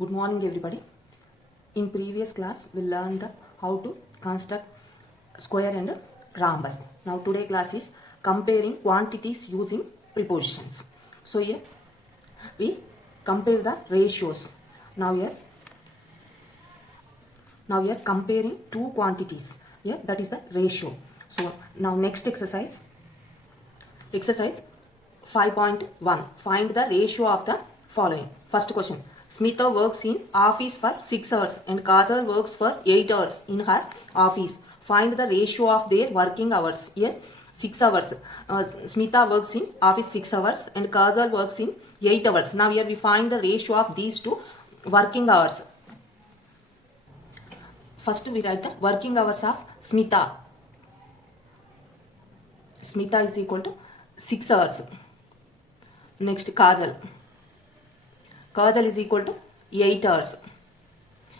Good morning everybody. In previous class we learned how to construct square and rhombus. Now today class is comparing quantities using prepositions. So here we compare the ratios. Now here comparing two quantities. Here that is the ratio. So now next exercise 5.1. Find the ratio of the following. First question. Smita works in office for 6 hours and Kajal works for 8 hours in her office. Find the ratio of their working hours. Here 6 hours. Smita works in office 6 hours and Kajal works in 8 hours. Now here we find the ratio of these two working hours. First we write the working hours of Smita. Smita is equal to 6 hours. Next Kajal. Kajal is equal to 8 hours.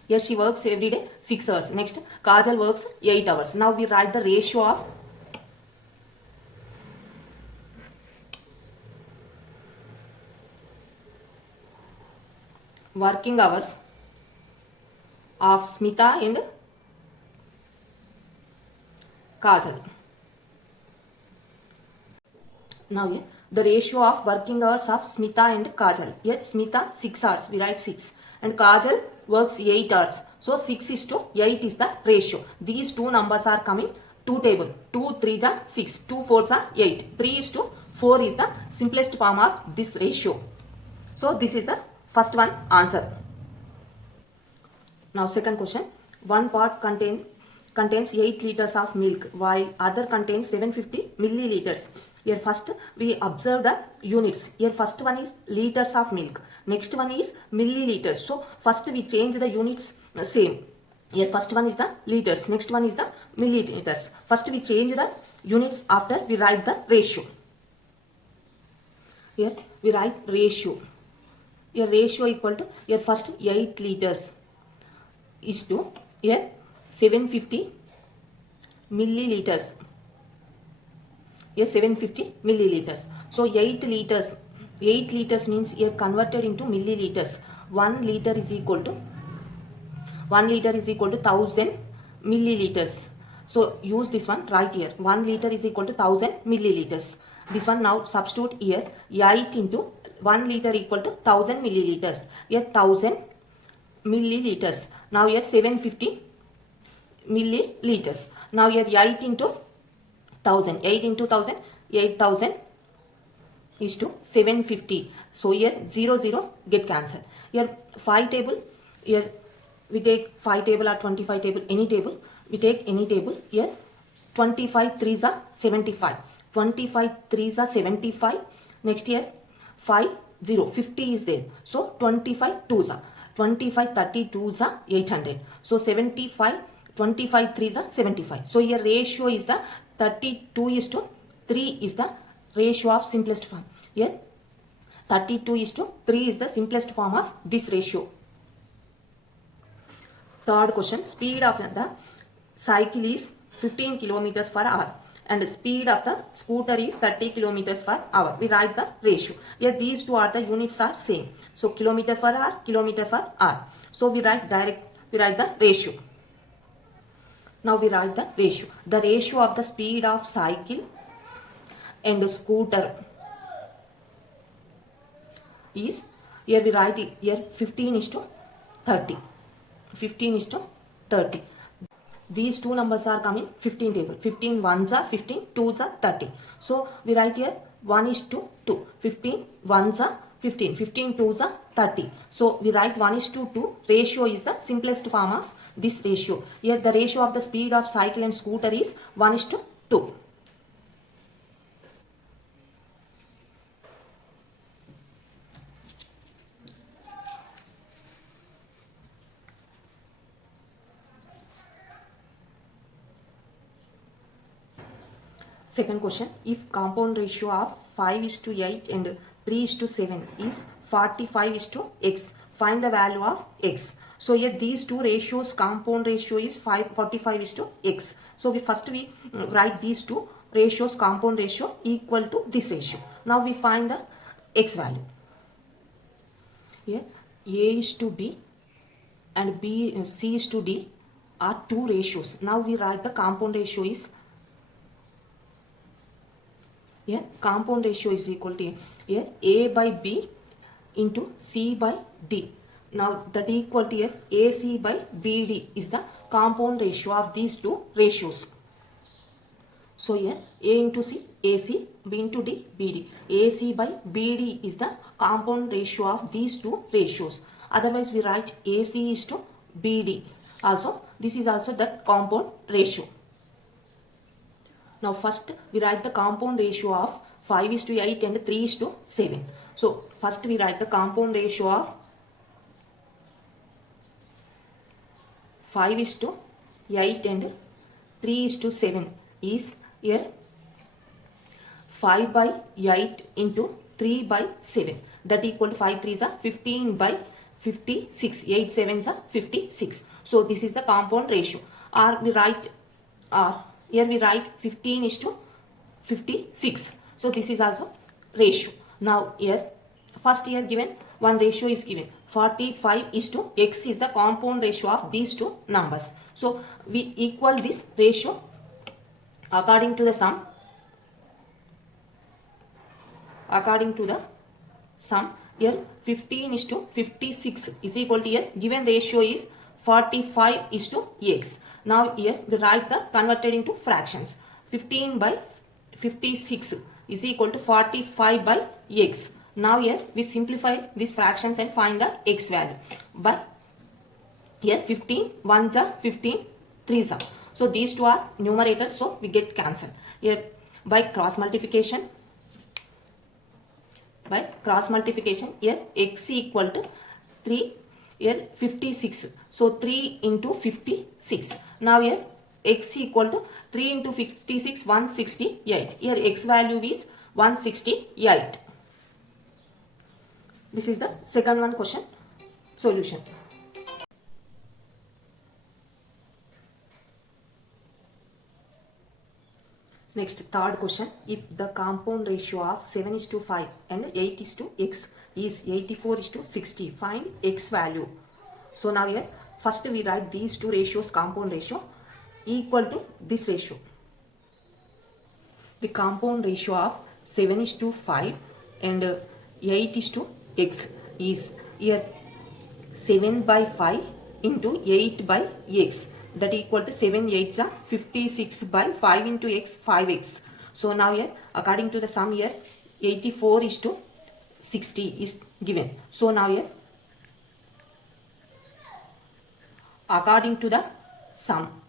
Here she works every day 6 hours. Next Kajal works 8 hours. Now we write the ratio of working hours of Smita and Kajal. Now here the ratio of working hours of Smita and Kajal. Here Smita 6 hours, we write 6. And Kajal works 8 hours. So 6:8 is the ratio. These two numbers are coming two table. 2 3s are 6, 2 4s are 8. 3:4 is the simplest form of this ratio. So this is the first one answer. Now second question. One pot contains 8 liters of milk while other contains 750 milliliters. Here first we observe the units. Here first one is liters of milk. Next one is milliliters. So first we change the units same. Here first one is the liters. Next one is the milliliters. First we change the units, after we write the ratio. Here we write ratio. Here ratio equal to, here first 8 liters is to here 750 milliliters. Here 750 milliliters. So 8 liters. 8 liters means here converted into milliliters. 1 liter is equal to 1000 milliliters. So use this one right here. 1 liter is equal to 1000 milliliters. This one now substitute here. 8 into 1 liter equal to 1000 milliliters. Here 1000 milliliters. Now here 750 milliliters. Now here 8 into 1000. 8 into 1000. 8000 is to 750. So here 0 get cancelled. Here 5 table. Here we take 5 table or 25 table. Any table. We take any table. Here 25 3s are 75. 25 3s are 75. Next here 5 0 50 is there. So 25 2s are 25 32s are 800. So 75 25 3s are 75. So here ratio is the 32:3 is the ratio of simplest form. Here 32:3 is the simplest form of this ratio. Third question. Speed of the cycle is 15 kilometers per hour and speed of the scooter is 30 kilometers per hour. We write the ratio. Here these two are the units are same. So kilometer per hour. So we write the ratio. Now we write the ratio. The ratio of the speed of cycle and scooter is, here we write it here 15:30. 15:30. These two numbers are coming 15 table. 15 1s are 15, 2s are 30. So we write here 1:2. 15 1s are 15, 15 2s are 30. So we write 1:2. Ratio is the simplest form of this ratio. Here the ratio of the speed of cycle and scooter is 1:2. Second question. If compound ratio of 5:8 and 3:7 is 45:x, find the value of x. So here these two ratios, compound ratio is 45:x. So we write these two ratios, compound ratio equal to this ratio. Now we find the x value. Here A is to B, and C is to D are two ratios. Now we write the compound ratio is, here compound ratio is equal to, here A by B into C by D. Now that equal to here AC by BD is the compound ratio of these two ratios. So here A into C, AC, B into D, BD. AC by BD is the compound ratio of these two ratios. Otherwise we write AC is to BD. Also this is also the compound ratio. Now first we write the compound ratio of 5 is to 8 and 3 is to 7. So first we write the compound ratio of 5 is to 8 and 3 is to 7 is, here 5 by 8 into 3 by 7, that equal to 5 3s are 15 by 56, 8 7s are 56. So this is the compound ratio. Or we write, here we write 15 is to 56. So this is also ratio. Now here first here given one ratio is given, 45 is to X is the compound ratio of these two numbers. So we equal this ratio according to the sum. According to the sum, here 15 is to 56 is equal to, here given ratio is 45 is to X. Now here we write the converted into fractions. 15 by 56 is equal to 45 by X. Now here we simplify these fractions and find the X value. But here 15 1s are 15 3s are. So these two are numerators, so we get cancelled. Here by cross multiplication, here X equal to 3, here 56. So 3 into 56. Now here X equal to 3 into 56, 168. Here X value is 168. This is the second one question solution. Next, third question. If the compound ratio of 7 is to 5 and 8 is to X is 84 is to 60, find X value. So now here first we write these two ratios compound ratio equal to this ratio. The compound ratio of 7 is to 5 and 8 is to X is, here 7 by 5 into 8 by X, that equal to 7 8s are 56 by 5 into X, 5X. So now here according to the sum, here 84 is to 60 is given. So now here according to the sum,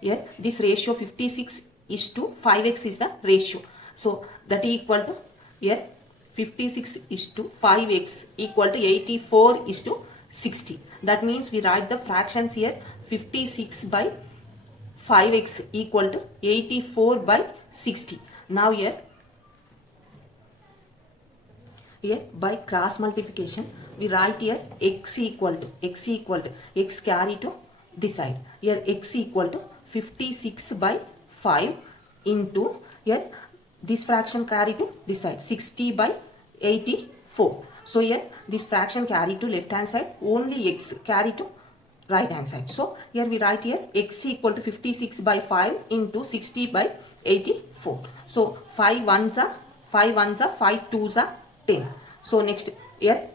here this ratio 56 is to 5X is the ratio. So that equal to, here 56 is to 5X equal to 84 is to 60. That means we write the fractions here 56 by 5X equal to 84 by 60. Now here by cross multiplication we write here X equal to X carry to this side. Here X equal to 56 by 5 into, here this fraction carry to this side, 60 by 84. So here this fraction carry to left hand side, only X carry to right hand side. So here we write here X equal to 56 by 5 into 60 by 84. So 5 1s are 5 2s are 10. So next here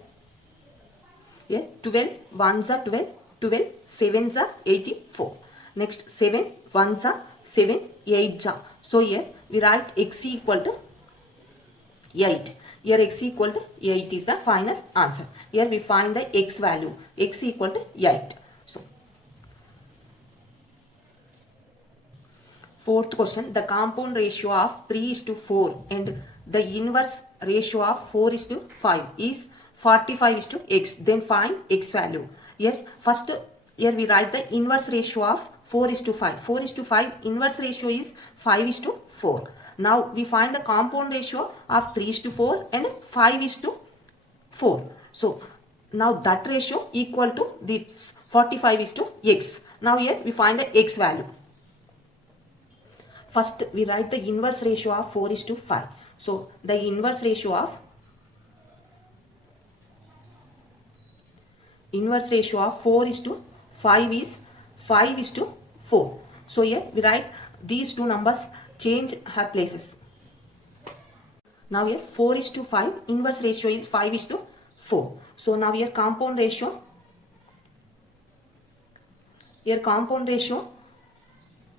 12 1s are 12, 12 7s are 84. Next 7 1s are 7, 8s are. So here we write X equal to 8. Here X equal to 8 is the final answer. Here we find the X value. X equal to 8. So fourth question. The compound ratio of 3 is to 4 and the inverse ratio of 4 is to 5 is 45 is to X. Then find X value. Here first, here we write the inverse ratio of 4 is to 5. 4 is to 5 inverse ratio is 5 is to 4. Now we find the compound ratio of 3 is to 4 and 5 is to 4. So now that ratio equal to this 45 is to X. Now here we find the X value. First we write the inverse ratio of 4 is to 5. So the inverse ratio of inverse ratio of 4 is to 5 is 5 is to 4. So here we write these two numbers change her places. Now here 4 is to 5, inverse ratio is 5 is to 4. So now here compound ratio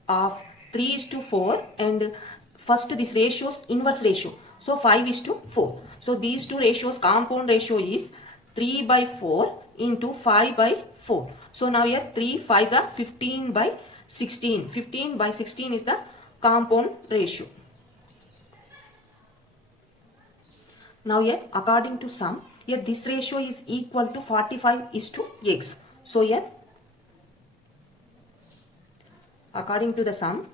of 3 is to 4, and first this ratio's inverse ratio. So 5 is to 4. So these two ratios compound ratio is 3 by 4 into 5 by 4. So now here 3 5s are 15 by 16. 15 by 16 is the compound ratio. Now here according to sum, here this ratio is equal to 45 is to x. So here according to the sum,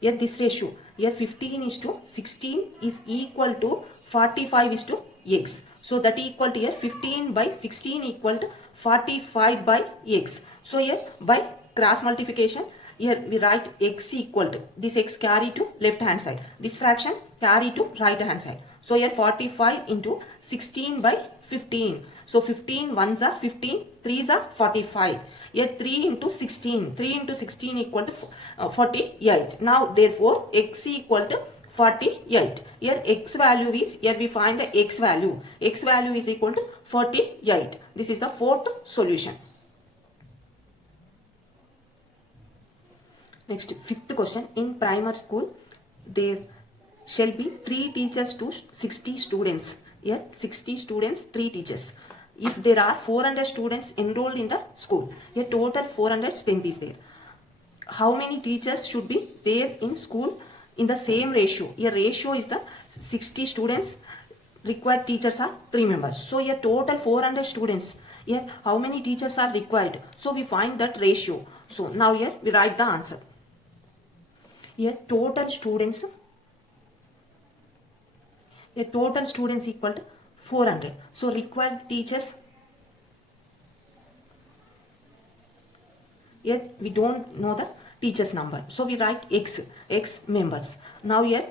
here this ratio, here 15 is to 16 is equal to 45 is to x. So that equal to here 15 by 16 equal to 45 by x. So here by cross multiplication, here we write x equal to, this x carry to left hand side, this fraction carry to right hand side. So here 45 into 16 by 15. So 15 ones are 15, 3s are 45. Here 3 into 16. 3 into 16 equal to 48. Now therefore x equal to 48. Here x value is, here we find the x value. X value is equal to 48. This is the fourth solution. Next, fifth question. In primary school, there shall be 3 teachers to 60 students. Here 60 students, 3 teachers. If there are 400 students enrolled in the school, here total 400 strength is there. How many teachers should be there in school in the same ratio? Here ratio is the 60 students, required teachers are 3 members. So here total 400 students. Here how many teachers are required? So we find that ratio. So now here we write the answer. Here total students equal to 400. So required teachers, here we don't know the teachers number. So we write x members. Now here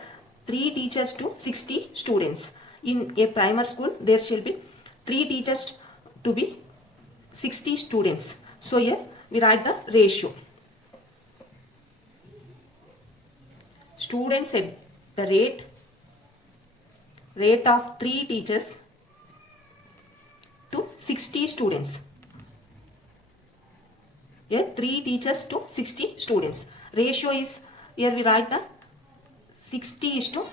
3 teachers to 60 students. In a primary school, there shall be 3 teachers to be 60 students. So here we write the ratio. Students at the rate of 3 teachers to 60 students. Here 3 teachers to 60 students. Ratio is, here we write the 60 is to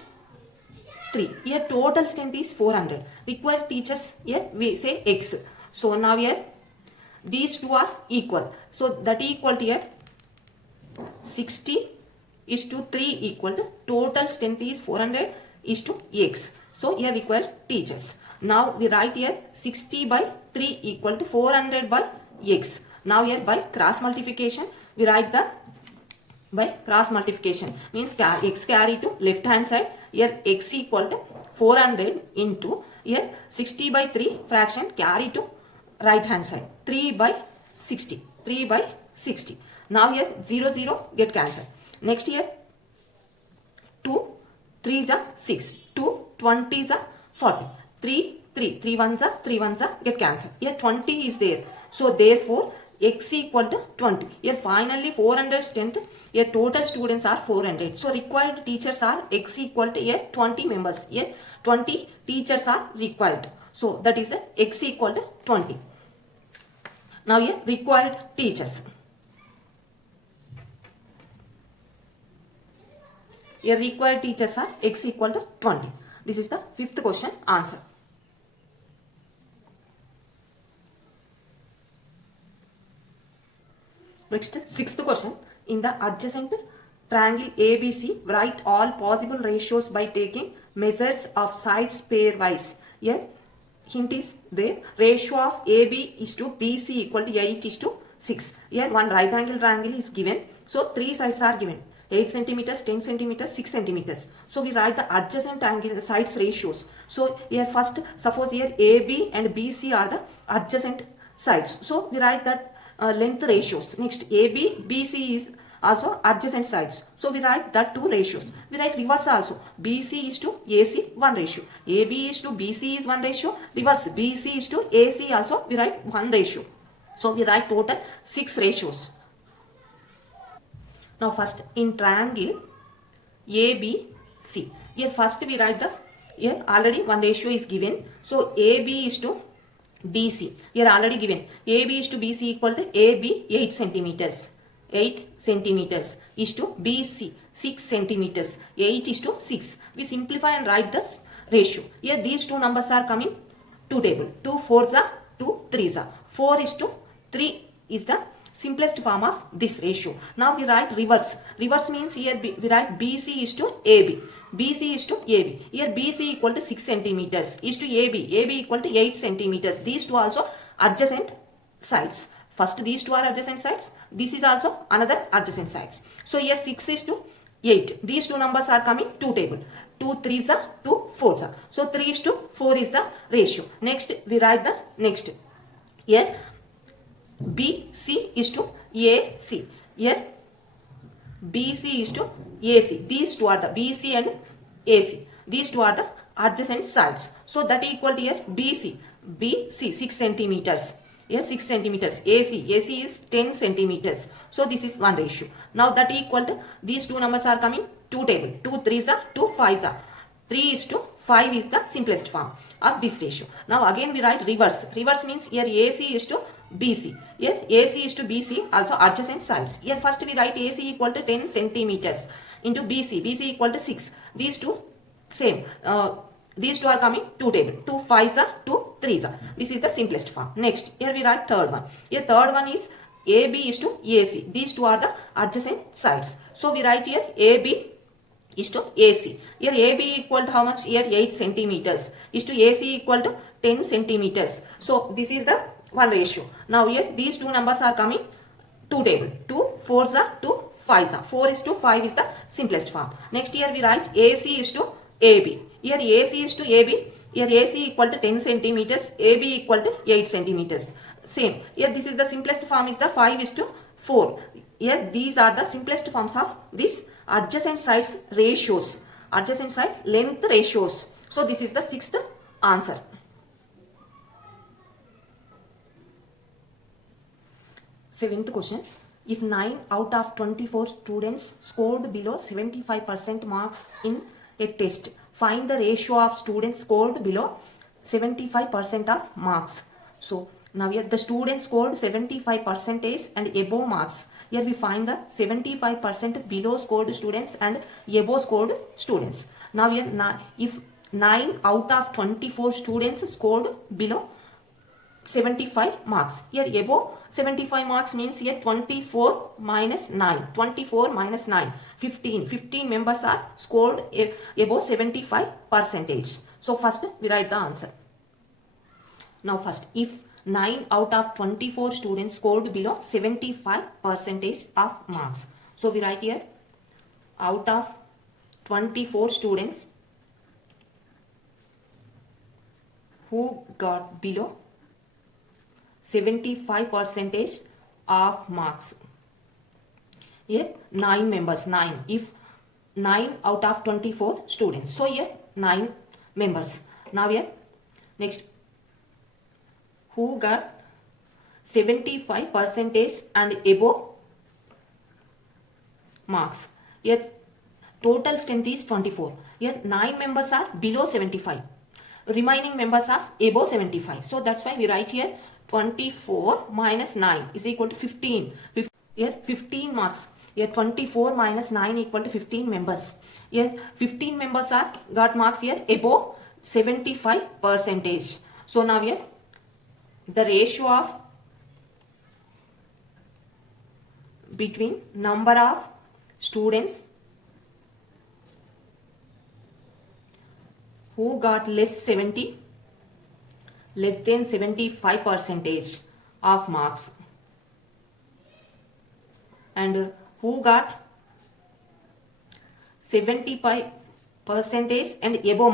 3. Here total strength is 400. Required teachers, here we say x. So now here these two are equal. So that equal to here 60 is to 3 equal to total strength is 400 is to x. So here required teachers. Now we write here 60 by 3 equal to 400 by x. Now here by cross multiplication, we write the by cross multiplication means x carry to left hand side. Here x equal to 400 into here 60 by 3 fraction carry to right hand side, 3 by 60. 3 by 60. Now here 0 0 get cancelled. Next here 2 3s are 6, 2 20s are 40, 3 ones are get cancelled. Here 20 is there. So therefore x equal to 20. Here finally 400 strength. Here total students are 400. So required teachers are x equal to here 20 members. Here 20 teachers are required. So that is the x equal to 20. Now here required teachers. Here required teachers are x equal to 20. This is the fifth question answer. Next, sixth question. In the adjacent triangle ABC, write all possible ratios by taking measures of sides pairwise. Here hint is there. Ratio of AB is to BC equal to 8 is to 6. Here one right angle triangle is given. So 3 sides are given. 8 centimeters, 10 centimeters, 6 centimeters. So we write the adjacent angle sides ratios. So here first, suppose here AB and BC are the adjacent sides. So we write that length ratios. Next AB, BC is Also adjacent sides. So we write that two ratios. We write reverse also. BC is to AC 1 ratio. AB is to BC is 1 ratio. Reverse BC is to AC also we write 1 ratio. So we write total 6 ratios. Now first in triangle ABC. Here first we write the, here already 1 ratio is given. So AB is to BC. Here already given. AB is to BC equal to AB 8 centimeters. 8 centimeters is to BC 6 centimeters. 8 is to 6. We simplify and write this ratio. Here these two numbers are coming 2 table. 2 fours are 2 threes are. 4 is to 3 is the simplest form of this ratio. Now we write reverse. Reverse means here we write BC is to AB. BC is to AB. Here BC equal to 6 centimeters is to AB. AB equal to 8 centimeters. These two also adjacent sides. First these two are adjacent sides. This is also another adjacent sides. So here 6 is to 8. These two numbers are coming 2 table. 2 threes are 2 fours are. So 3 is to 4 is the ratio. Next we write the next. Here BC is to AC. Here BC is to AC. These two are the BC and AC. These two are the adjacent sides. So that equal to here BC. BC 6 centimeters. Here 6 centimeters. AC. AC is 10 centimeters. So this is 1 ratio. Now that equal to these two numbers are coming 2 table. 2 threes are 2 fives are. 3 is to 5 is the simplest form of this ratio. Now again we write reverse. Reverse means here AC is to BC. Here AC is to BC also adjacent sides. Here first we write AC equal to 10 centimeters into BC. BC equal to 6. These two same. These two are coming 2 table. 2 fives are 2 threes are. This is the simplest form. Next here we write third one. Here third one is AB is to AC. These two are the adjacent sides. So we write here AB is to AC. Here AB equal to how much? Here 8 centimeters is to AC equal to 10 centimeters. So this is the 1 ratio. Now here these two numbers are coming 2 table. 2 fours are 2 fives are. 4 is to 5 is the simplest form. Next here we write AC is to AB. Here AC is to AB. Here AC equal to 10 centimeters. AB equal to 8 centimeters. Same. Here this is the simplest form is the 5 is to 4. Here these are the simplest forms of this adjacent sides ratios. Adjacent side length ratios. So this is the 6th answer. 7th question. If 9 out of 24 students scored below 75% marks in a test, find the ratio of students scored below 75% of marks. So now here the students scored 75% and above marks. Here we find the 75% below scored students and above scored students. Now here if 9 out of 24 students scored below 75 marks. Here above 75 marks means here 24 minus 9. 24 minus 9. 15. 15 members are scored above 75%. So first we write the answer. Now first if 9 out of 24 students scored below 75% of marks. So we write here out of 24 students who got below 75% of marks. Here 9 members, 9. If 9 out of 24 students. So here 9 members. Now here next who got 75% and above marks. Here total strength is 24. Here 9 members are below 75. Remaining members are above 75. So that's why we write here 24 minus 9 is equal to 15. Here 15 marks. Here 24 minus 9 equal to 15 members. Here 15 members are got marks here above 75%. So now here the ratio of between number of students who got less than 75% of marks and who got 75% and above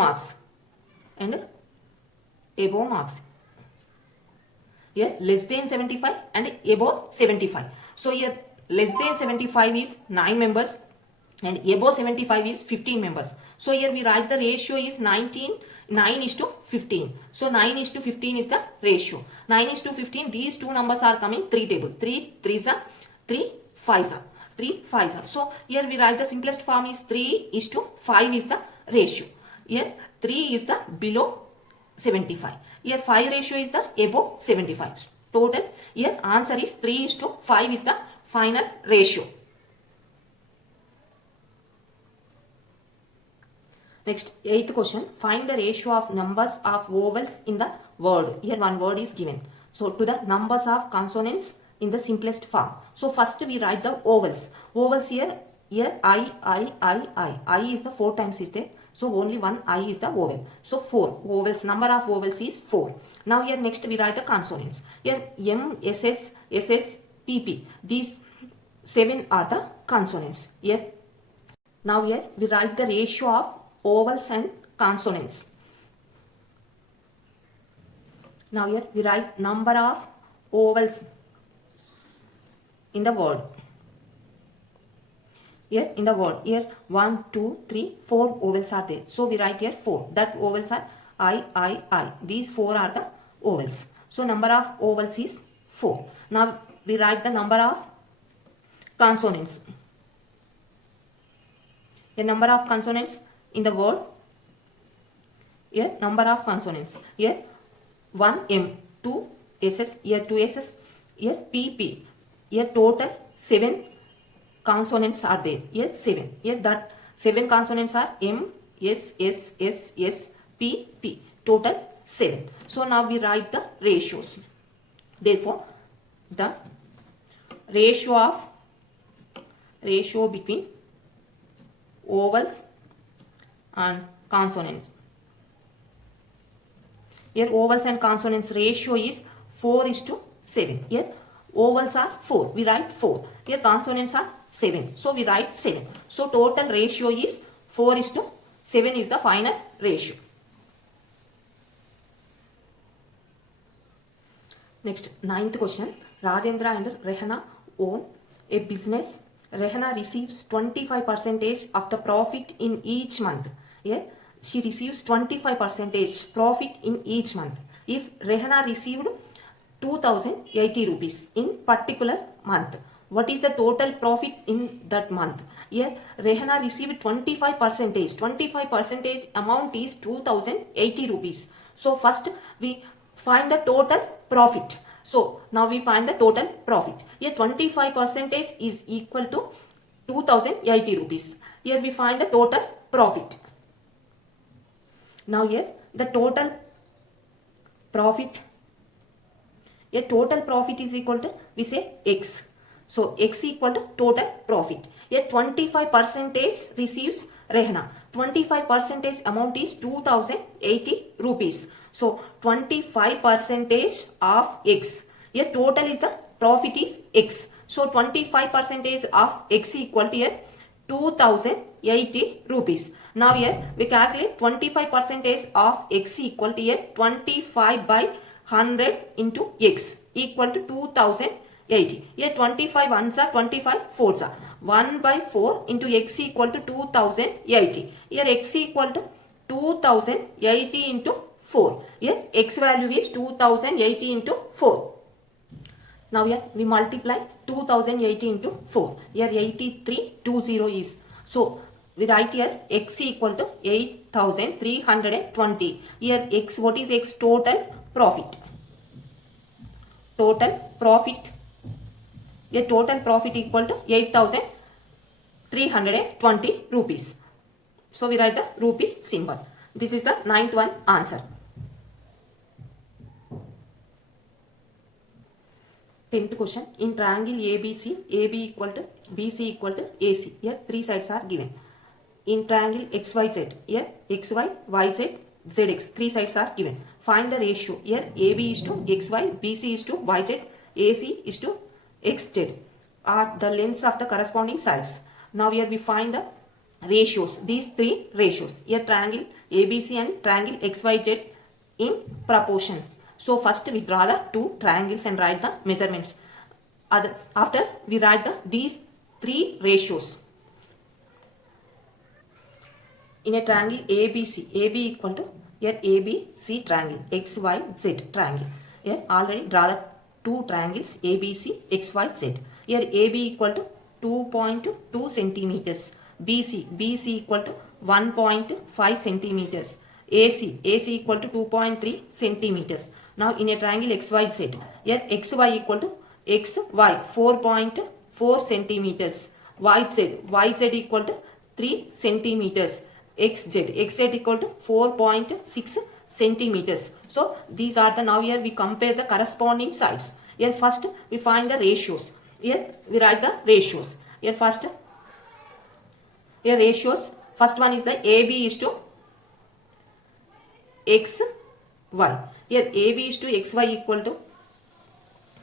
marks here less than 75 and above 75. So here less than 75 is 9 members and above 75 is 15 members. So here we write the ratio is 9 is to 15. So 9 is to 15 is the ratio. 9 is to 15, these two numbers are coming 3 table. 3 3s are 3 5s are 3 5s are. So here we write the simplest form is 3 is to 5 is the ratio. Here 3 is the below 75. Here 5 ratio is the above 75. Total here answer is 3 is to 5 is the final ratio. Next, 8th question. Find the ratio of numbers of vowels in the word. Here one word is given. So to the numbers of consonants in the simplest form. So first we write the vowels. Vowels here I is the 4 times is there. So only one I is the vowel. So 4 vowels. Number of vowels is 4. Now here next we write the consonants. Here M, SS, SS, PP. These 7 are the consonants. Here now here we write the ratio of vowels and consonants. Now here we write number of vowels in the word. Here in the word, here 1, 2, 3, 4 vowels are there. So we write here 4. That vowels are I. These 4 are the vowels. So number of vowels is 4. Now we write the number of consonants. The number of consonants in the word. Here number of consonants. Here 1 M, 2 SS, here 2 SS, here PP. Here total 7 consonants are there. Here 7. Here that 7 consonants are M, S, S, S, S, P, P. Total 7. So now we write the ratios. Therefore, the ratio between vowels and consonants. Here vowels and consonants ratio is 4 is to 7. Here vowels are 4. We write 4. Here consonants are 7. So we write 7. So total ratio is 4 is to 7 is the final ratio. Next, 9th question. Rajendra and Rehana own a business. Rehana receives 25% of the profit in each month. Here she receives 25% profit in each month. If Rehana received 2080 rupees in particular month, what is the total profit in that month? Here Rehana received 25%. 25% amount is 2080 rupees. So first we find the total profit. So now we find the total profit. Here 25% is equal to 2080 rupees. Here we find the total profit. Now here the total profit. Here total profit is equal to, we say X. So X equal to total profit. Here 25% receives Rehana. 25% amount is 2080 rupees. So 25% of X. Here total is the profit is X. So 25% of X equal to here 2080 rupees. Now here we calculate 25% of X equal to here 25 by 100 into X equal to 2080. Here 25 ones are 25 fours are. 1 by 4 into X equal to 2080. Here X equal to 2080 into 4. Here X value is 2080 into 4. Now here we multiply 2080 into 4. Here 8320 is. So we write here X equal to 8320. Here X, what is X? Total profit. Total profit. Here total profit equal to 8320 rupees. So we write the rupee symbol. This is the 9th one answer. 10th question. In triangle ABC, AB equal to BC equal to AC. Here 3 sides are given. In triangle XYZ, here XY, YZ, ZX. 3 sides are given. Find the ratio. Here AB is to XY, BC is to YZ, AC is to XZ. Are the lengths of the corresponding sides. Now here we find the ratios. These 3 ratios. Here triangle ABC and triangle XYZ in proportions. So first we draw the 2 triangles and write the measurements. After we write these three ratios. In a triangle ABC, AB equal to, here ABC triangle, XYZ triangle. Here already draw the two triangles ABC, XYZ. Here AB equal to 2.2 centimeters. BC equal to 1.5 centimeters. AC equal to 2.3 centimeters. Now in a triangle XYZ, here XY equal to XY 4.4 centimeters. YZ equal to 3 centimeters. XZ equal to 4.6 centimeters. So these are the, now here we compare the corresponding sides. Here first we find the ratios. Here we write the ratios. Here first, here ratios, first one is the AB is to XY. Here AB is to XY equal to,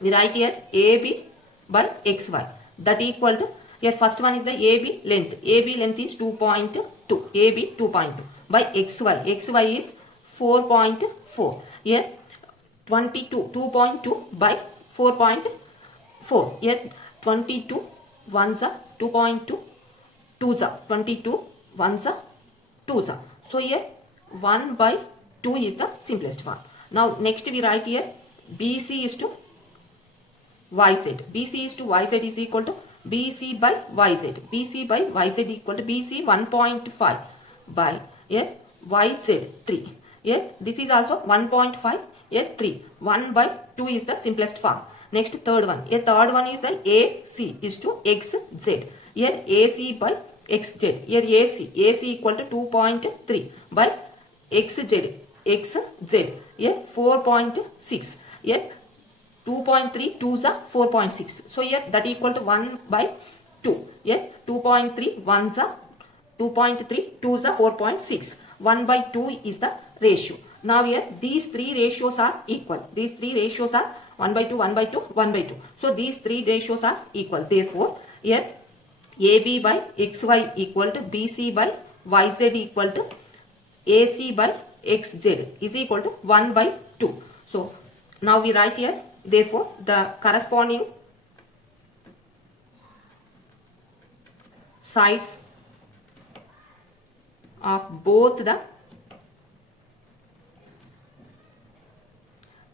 we write here AB by XY. That equal to, here first one is the AB length. AB length is 2.2. AB 2.2 by XY. XY is 4.4. Here 2.2 by 4.4. Here 22 ones are 2.2. 2s are 22. Ones are 2s are. So here 1 by 2 is the simplest one. Now next we write here BC is to YZ. BC is to YZ is equal to BC by YZ. BC by YZ equal to BC 1.5 by, here YZ 3. Here this is also 1.5, here 3. 1 by 2 is the simplest form. Next third one. Here third one is the AC is to XZ. Here AC by XZ. Here AC equal to 2.3 by XZ. Here 4.6. Here 2.3 2s are 4.6. So here that equal to 1 by 2. Here 2.3 1s are 2.3 2s are 4.6. 1 by 2 is the ratio. Now here these three ratios are equal. These three ratios are 1 by 2, 1 by 2, 1 by 2. So these three ratios are equal. Therefore here AB by XY equal to BC by YZ equal to AC by XZ is equal to 1 by 2. So now we write here, therefore the corresponding sides of both the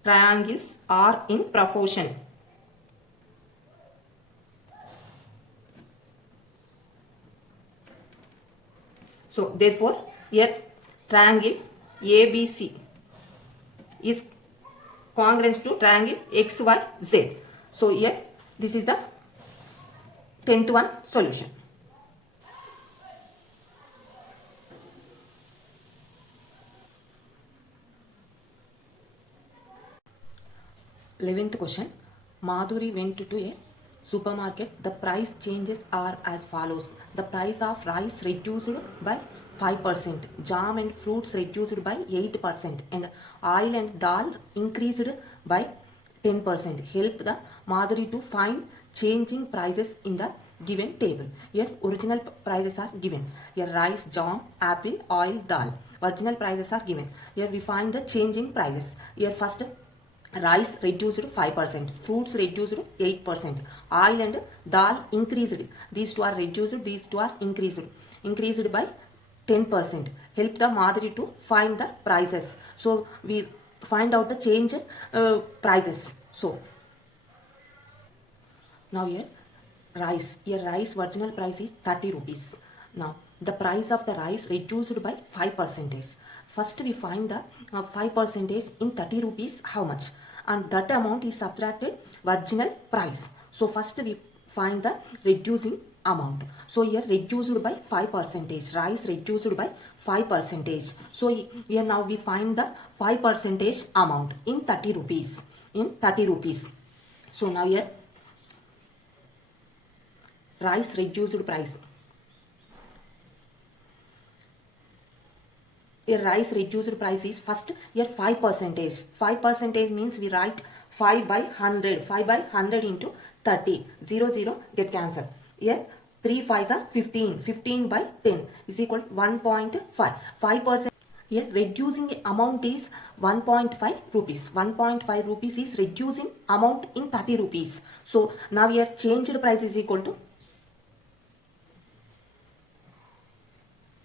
triangles are in proportion. So therefore here triangle ABC is congruent to triangle XYZ. So here this is the 10th one solution. 11th question. Madhuri went to a supermarket. The price changes are as follows. The price of rice reduced by 5%, jam and fruits reduced by 8%, and oil and dal increased by 10%. Help the Madhuri to find changing prices in the given table. Here original prices are given. Here rice, jam, apple, oil, dal. Original prices are given. Here we find the changing prices. Here first rice reduced 5%, fruits reduced 8%, oil and dal increased. These two are reduced, these two are increased. Increased by 10%. Help the Madhuri to find the prices. So we find out the change prices. So now here rice. Here rice original price is 30 rupees. Now the price of the rice reduced by 5%. First we find the 5% in 30 rupees how much, and that amount is subtracted original price. So first we find the reducing amount. So here reduced by 5%, rice reduced by 5%. So here now we find the 5% amount in 30 rupees. In 30 rupees. So now here rice reduced price. Here rice reduced price is first here 5%. 5% means we write 5 by 100. 5 by 100 into 30. 0, 0 get cancelled. Here 3 5s are 15. 15 by 10 is equal to 1.5. 5%. Here reducing amount is 1.5 rupees. 1.5 rupees is reducing amount in 30 rupees. So now here changed price is equal to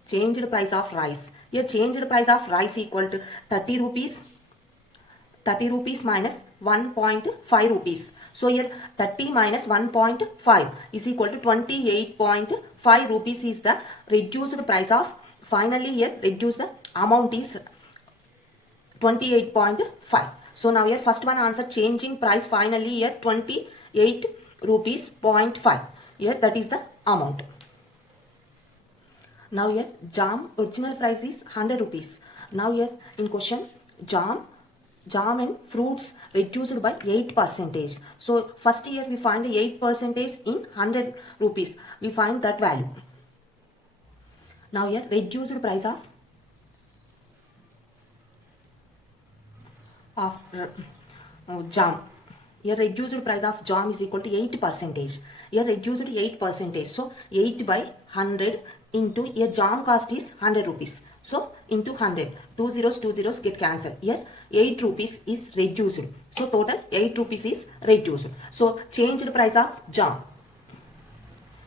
changed price of rice. Here changed price of rice equal to 30 rupees. 30 rupees minus 1.5 rupees. So here 30 minus 1.5 is equal to 28.5 rupees is the reduced price of. Finally here reduce the amount is 28.5. So now here first one answer changing price finally here 28 rupees 0.5. Here that is the amount. Now here jam original price is 100 rupees. Now here in question jam and fruits reduced by 8%. So first here we find the 8% in 100 rupees. We find that value. Now here reduced price of jam. Here reduced price of jam is equal to 8%. Here reduced 8%. So 8 by 100 into here jam cost is 100 rupees. So into 100. 2 zeros get cancelled. Here 8 rupees is reduced. So total 8 rupees is reduced. So changed price of jam.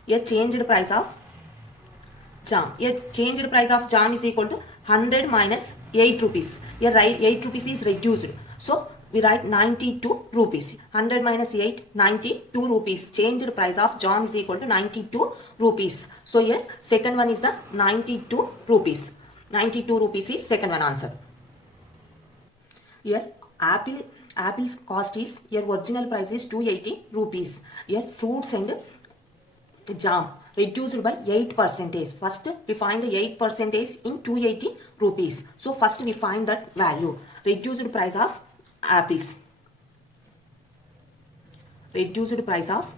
Here changed price of jam. Here changed price of jam is equal to 100 minus 8 rupees. Here 8 rupees is reduced. So we write 92 rupees. 100 minus 8, 92 rupees. Changed price of jam is equal to 92 rupees. So here second one is the 92 rupees. 92 rupees is second one answer. Here apple's cost is, here original price is 280 rupees. Here fruits and jam reduced by 8%. First we find the 8% in 280 rupees. So first we find that value. Reduced price of apples. Reduced price of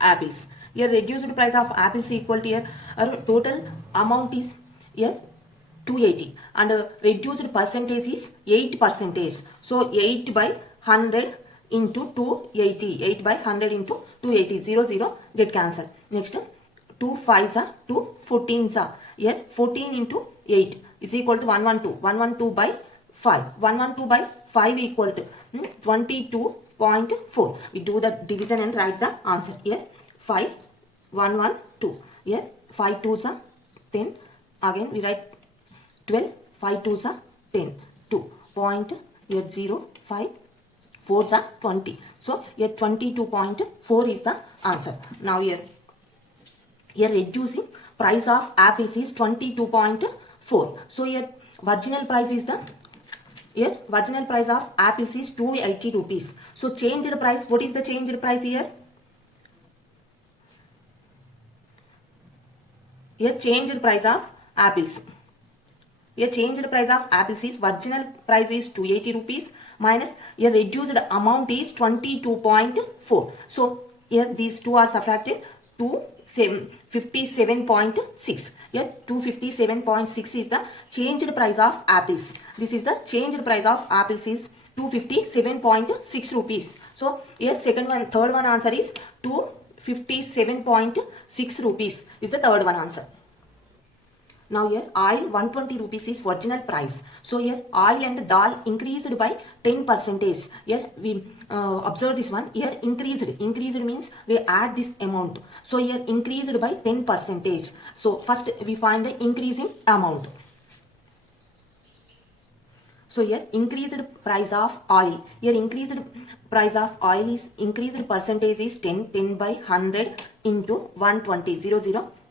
apples. Here reduced price of apples equal to here total amount is here 280 and reduced percentage is 8%. So 8 by 100 into 280. 8 by 100 into 280. 0 get cancelled. Next 2 5s are 2 14s are. Here 14 into 8 is equal to 112. 112 by 5. 112 by 5 equal to 22.4. We do the division and write the answer. Here 5 112. Here 5 2s are 10. Again we write 12. 5 2s are 10. 2. Point here 0 5. 4s are 20. So here 22.4 is the answer. Now here reducing price of apples is 22.4. So here virginal price is the, here virginal price of apples is 280 rupees. So changed price, what is the changed price here? Here changed price of apples. Here changed price of apples is virginal price is 280 rupees minus here reduced amount is 22.4. So here these two are subtracted to 57.6. Here 257.6 is the changed price of apples. This is the changed price of apples is 257.6 rupees. So here third one answer is 257.6 rupees is the third one answer. Now here oil 120 rupees is original price. So here oil and dal increased by 10%. Here we observe this one. Here increased. Increased means we add this amount. So here increased by 10%. So first we find the increasing amount. So here increased price of oil. Here increased price of oil is increased percentage is 10. 10 by 100 into 120. 0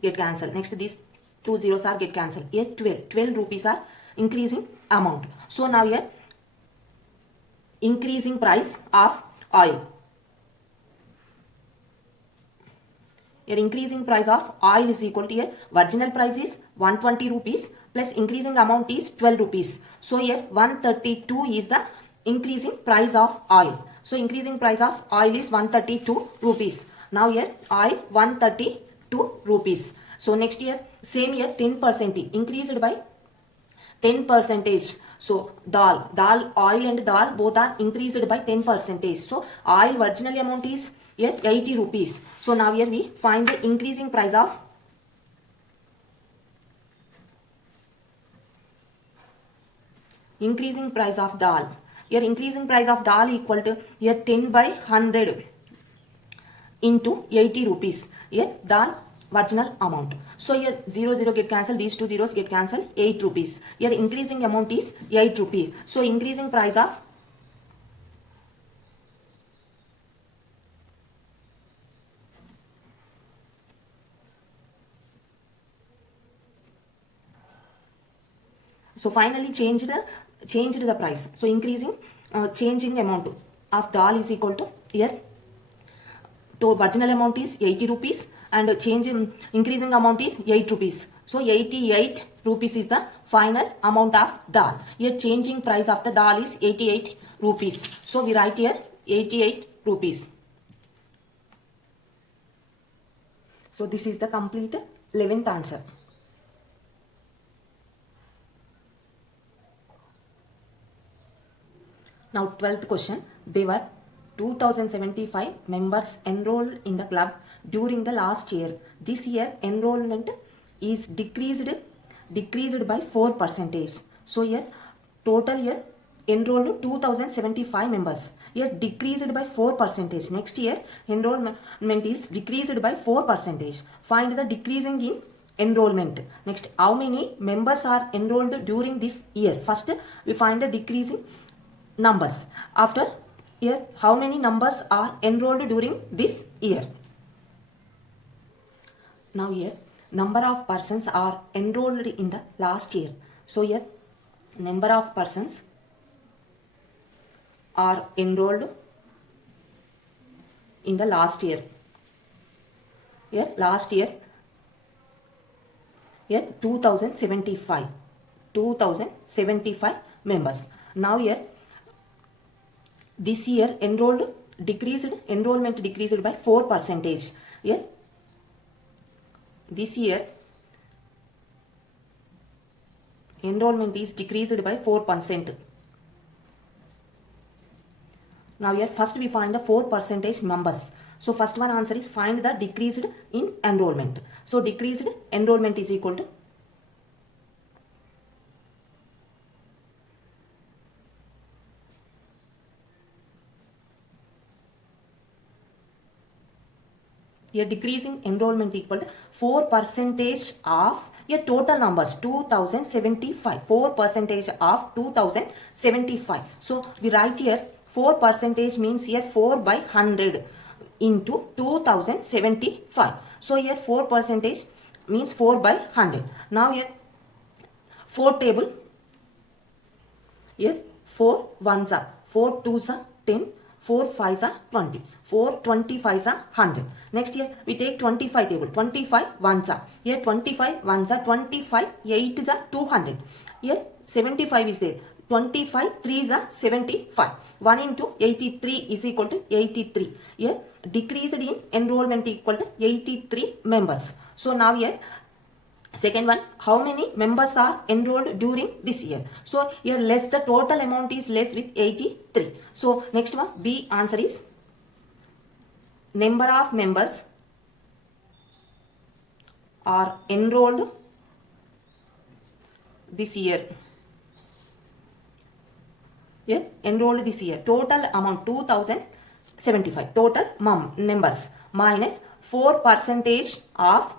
get cancelled. Next this 2 zeros are get cancelled. Here 12 rupees are increasing amount. So now here increasing price of oil. Here increasing price of oil is equal to here virginal price is 120 rupees plus increasing amount is 12 rupees. So here 132 is the increasing price of oil. So increasing price of oil is 132 rupees. Now here oil 132 rupees. So next year, same year 10% increased by 10%. So dal, oil and dal both are increased by 10%. So oil original amount is here 80 rupees. So now here we find the increasing price of increasing price of dal. Here increasing price of dal equal to here 10 by 100 into 80 rupees. Here dal original amount. So here 0 get cancelled, these two zeros get cancelled, 8 rupees. Here increasing amount is 8 rupees. So increasing price of so finally changed the price. So increasing changing amount of dal is equal to here to original amount is 80 rupees and change in increasing amount is 8 rupees. So 88 rupees is the final amount of dal. Here changing price of the dal is 88 rupees. So we write here 88 rupees. So this is the complete 11th answer. Now 12th question. There were 2075 members enrolled in the club during the last year. This year enrollment is decreased by 4%. So here total year enrolled 2075 members. Here decreased by 4%. Next year enrollment is decreased by 4%. Find the decreasing in enrollment. Next, how many members are enrolled during this year? First we find the decreasing numbers. After here how many numbers are enrolled during this year? Now here number of persons are enrolled in the last year. So here number of persons are enrolled in the last year. Here last year here 2075 members. Now here this year enrollment decreased by 4%. Here this year enrollment is decreased by 4%. Now here first we find the 4% numbers. So first one answer is find the decreased in enrollment. So decreased enrollment is equal to here decreasing enrollment equal to 4% of your total numbers 2075. 4% of 2075. So we write here 4% means here 4 by 100 into 2075. So here 4% means 4 by 100. Now here 4 table. Here 4 ones are 4 twos are 10. 4 5s are 20. 4 25s are 100. Next here we take 25 table. 25 ones are. Here 25 ones are 25 8s are 200. Here 75 is there. 25 3s are 75. 1 into 83 is equal to 83. Here decreased in enrollment equal to 83 members. So now here second one, how many members are enrolled during this year? So here less, the total amount is less with 83. So next one, B answer is number of members are enrolled this year. Here enrolled this year. Total amount 2075. Total members minus 4% of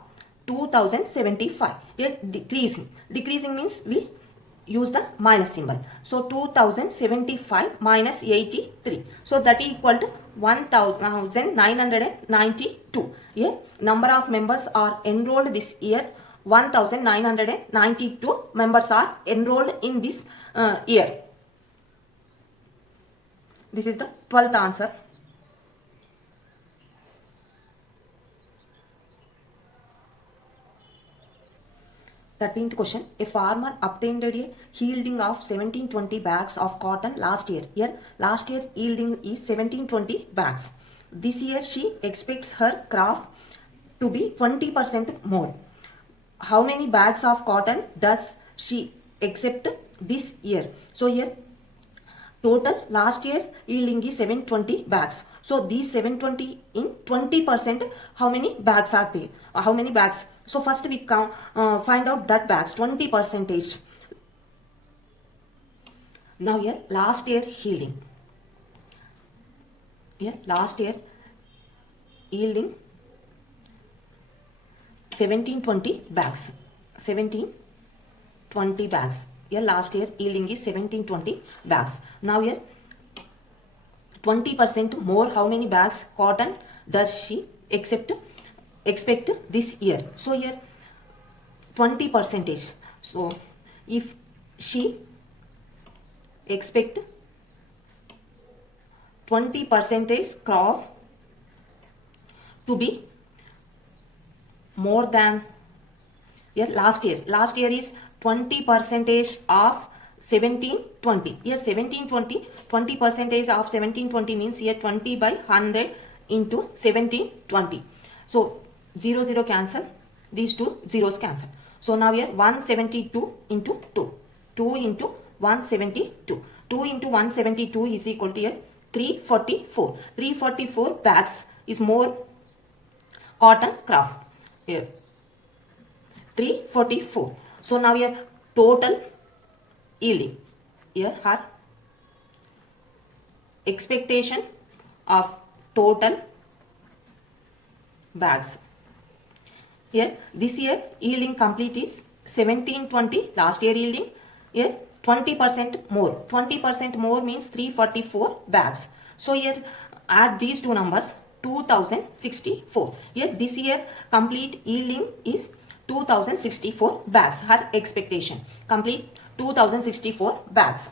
2075. Here decreasing. Decreasing means we use the minus symbol. So 2075 minus 83. So that is equal to 1992. Here number of members are enrolled this year. 1992 members are enrolled in this year. This is the 12th answer. 13th question. A farmer obtained a yielding of 1720 bags of cotton last year. Here last year yielding is 1720 bags. This year she expects her crop to be 20% more. How many bags of cotton does she accept this year? So here total last year yielding is 720 bags. So these 720 in 20%, how many bags are there? How many bags? So first we count, find out that bags 20%. Now here last year yielding. Here last year yielding 1720 bags. 1720 bags. Here last year yielding is 1720 bags. Now here 20% more, how many bags cotton does she expect this year? So here 20%. So if she expect 20% crop to be more than here last year is 20% of 1720. Here 1720, 20% of 1720 means here 20 by 100 into 1720. So 0 0 cancel, these two zeros cancel. So now here 172 into 2, 2 into 172, 2 into 172 is equal to here 344. 344 bags is more cotton craft here. 344. So now here total yielding. Here her expectation of total bags. Here this year yielding complete is 1720. Last year yielding. Here 20% more. 20% more means 344 bags. So here add these two numbers, 2064. Here this year complete yielding is 2064 bags. Her expectation complete 2064 bags.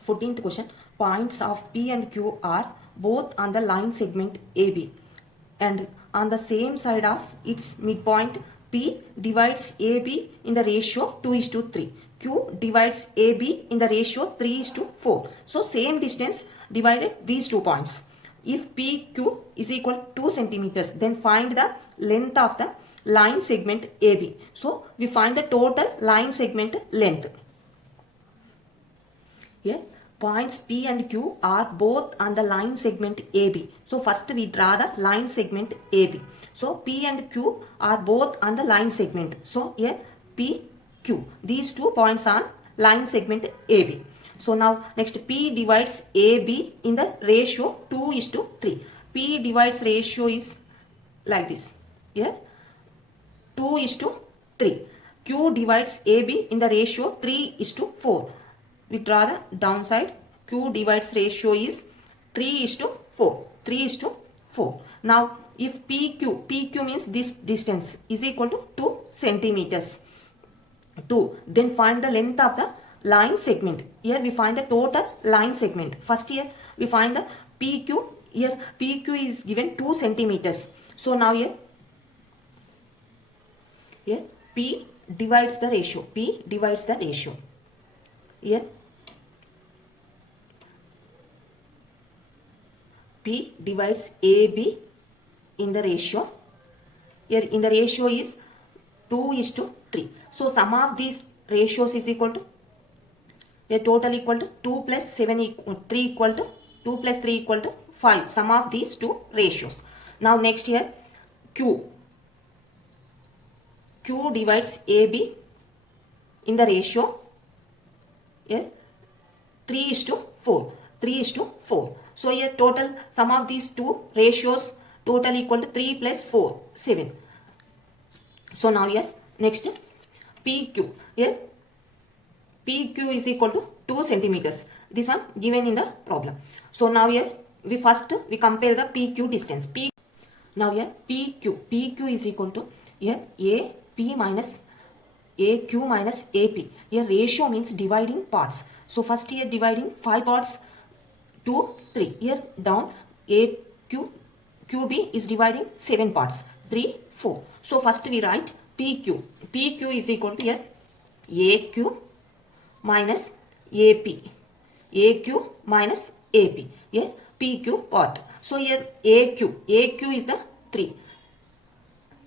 Fourteenth question. Points of P and Q are both on the line segment AB and on the same side of its midpoint. P divides AB in the ratio 2:3. Q divides AB in the ratio 3:4. So same distance divided these 2 points. If PQ is equal to 2 centimeters, then find the length of the line segment AB. So we find the total line segment length. Here points P and Q are both on the line segment AB. So first we draw the line segment AB. So P and Q are both on the line segment. So here P, Q. These 2 points are line segment AB. So now next P divides AB in the ratio 2:3. P divides ratio is like this. Here 2:3. Q divides AB in the ratio 3:4. We draw the downside. Q divides ratio is 3:4. 3:4. Now if PQ means this distance is equal to 2 centimeters. 2. Then find the length of the line segment. Here we find the total line segment. First here we find the PQ. Here PQ is given 2 centimeters. So now here P divides the ratio. P divides the ratio. Here P divides AB in the ratio. Here in the ratio is 2:3. So sum of these ratios is equal to a total equal to 2 plus 7 equal 3 equal to 2 plus 3 equal to 5. Sum of these 2 ratios. Now next here Q divides AB in the ratio here 3:4. 3:4. So here total sum of these 2 ratios total equal to 3 plus 4, 7. So now here next PQ. Here PQ is equal to 2 centimeters. This one given in the problem. So now here we compare the PQ distance. Now here PQ is equal to here AP minus AQ minus AP. Here ratio means dividing parts. So first here dividing 5 parts, 2, 3. Here down QB is dividing 7 parts, 3, 4. So first we write PQ. PQ is equal to here AQ minus AP. AQ minus AP. Here PQ part. So here AQ is the 3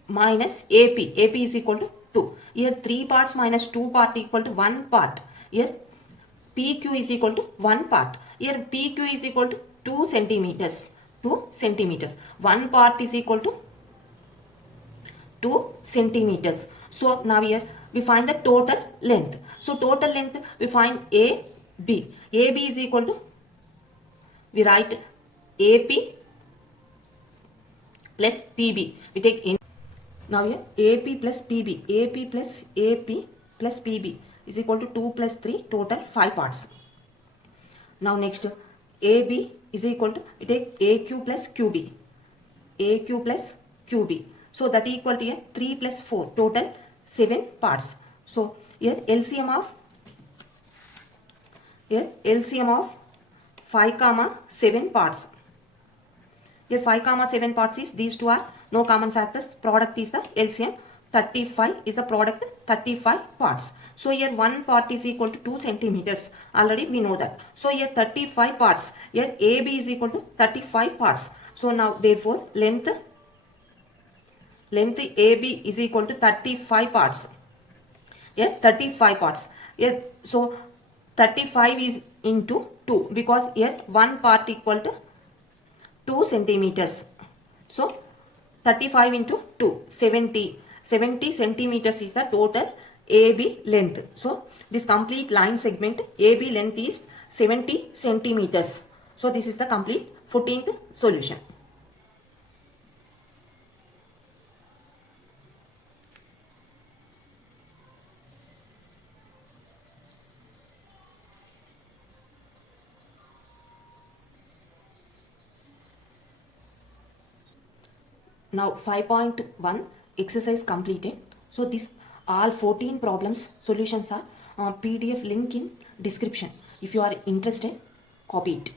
minus AP. AP is equal to 2. Here 3 parts minus 2 part equal to 1 part. Here PQ is equal to 1 part. Here PQ is equal to 2 centimeters. 2 centimeters. 1 part is equal to 2 centimeters. So now here we find the total length. So total length we find AB. AB is equal to, we write AP plus PB. We take in. Now here AP plus PB. AP plus PB is equal to 2 plus 3, total 5 parts. Now next AB is equal to, we take AQ plus QB. AQ plus QB. So that equal to here 3 plus 4, total 7 parts. So here LCM of 5 comma 7 parts. Here 5 comma 7 parts is, these two are no common factors. Product is the LCM. 35 is the product, 35 parts. So here one part is equal to 2 centimeters. Already we know that. So here 35 parts. Here AB is equal to 35 parts. So now therefore length AB is equal to 35 parts. Here 35 parts. Here so 35 is into 2, because here one part equal to 2 centimeters. So 35 into 2, 70 centimeters is the total AB length. So this complete line segment AB length is 70 centimeters. So this is the complete 14th solution. Now 5.1 exercise completed. So this all 14 problems solutions are PDF link in description. If you are interested, copy it.